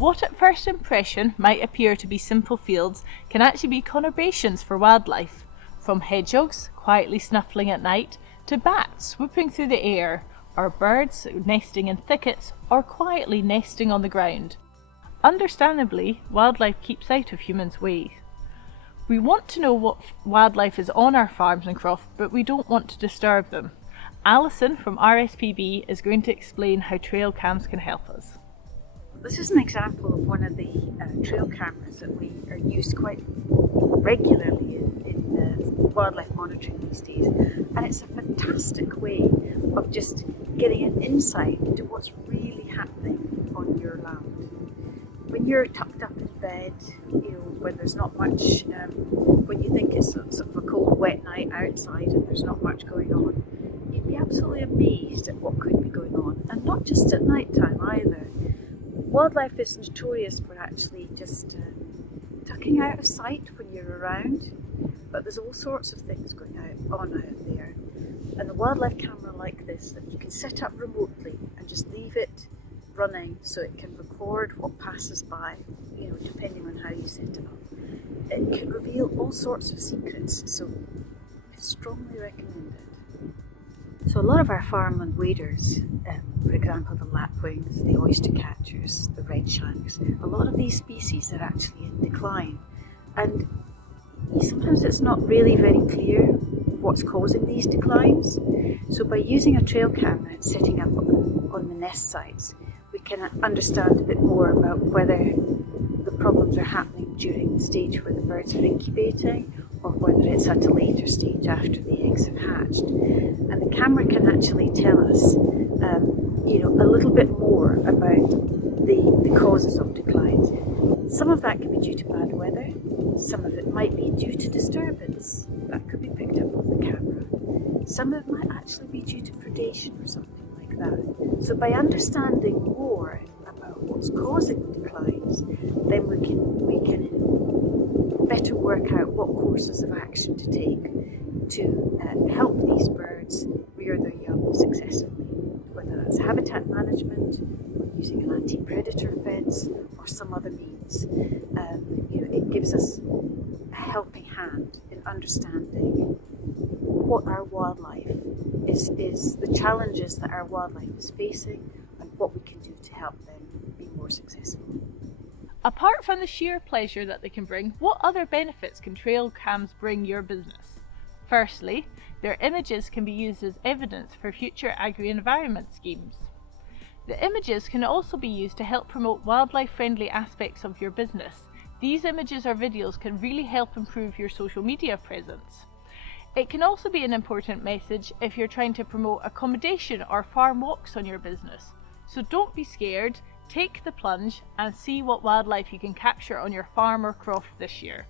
What at first impression might appear to be simple fields can actually be conurbations for wildlife, from hedgehogs quietly snuffling at night to bats swooping through the air, or birds nesting in thickets or quietly nesting on the ground. Understandably, wildlife keeps out of humans' way. We want to know what wildlife is on our farms and crofts, but we don't want to disturb them. Alison from RSPB is going to explain how trail cams can help us. This is an example of one of the trail cameras that we are used quite regularly in wildlife monitoring these days, and it's a fantastic way of just getting an insight into what's really happening on your land. When you're tucked up in bed, when there's not much, when you think it's sort of a cold, wet night outside and there's not much going on, you'd be absolutely amazed at what could be going on, and not just at night time either. Wildlife is notorious for actually just tucking out of sight when you're around, but there's all sorts of things going on out there. And the wildlife camera like this that you can set up remotely and just leave it running so it can record what passes by, depending on how you set it up. It can reveal all sorts of secrets, so it's strongly recommended. So a lot of our farmland waders, for example the lapwings, the oyster catchers, the redshanks, a lot of these species are actually in decline, and sometimes it's not really very clear what's causing these declines. So by using a trail camera and setting up on the nest sites, we can understand a bit more about whether the problems are happening during the stage where the birds are incubating, or whether it's at a later stage after the eggs have hatched. And the camera can actually tell us a little bit more about the causes of declines. Some of that can be due to bad weather, some of it might be due to disturbance, that could be picked up on the camera. Some of it might actually be due to predation or something like that. So by understanding more about what's causing declines, then we can better work out what courses of action to take to help these birds rear their young successfully, whether that's habitat management, or using an anti-predator fence, or some other means. It gives us a helping hand in understanding what our wildlife is the challenges that our wildlife is facing, and what we can do to help them be more successful. Apart from the sheer pleasure that they can bring, what other benefits can trail cams bring your business? Firstly, their images can be used as evidence for future agri-environment schemes. The images can also be used to help promote wildlife-friendly aspects of your business. These images or videos can really help improve your social media presence. It can also be an important message if you're trying to promote accommodation or farm walks on your business. So don't be scared, take the plunge and see what wildlife you can capture on your farm or croft this year.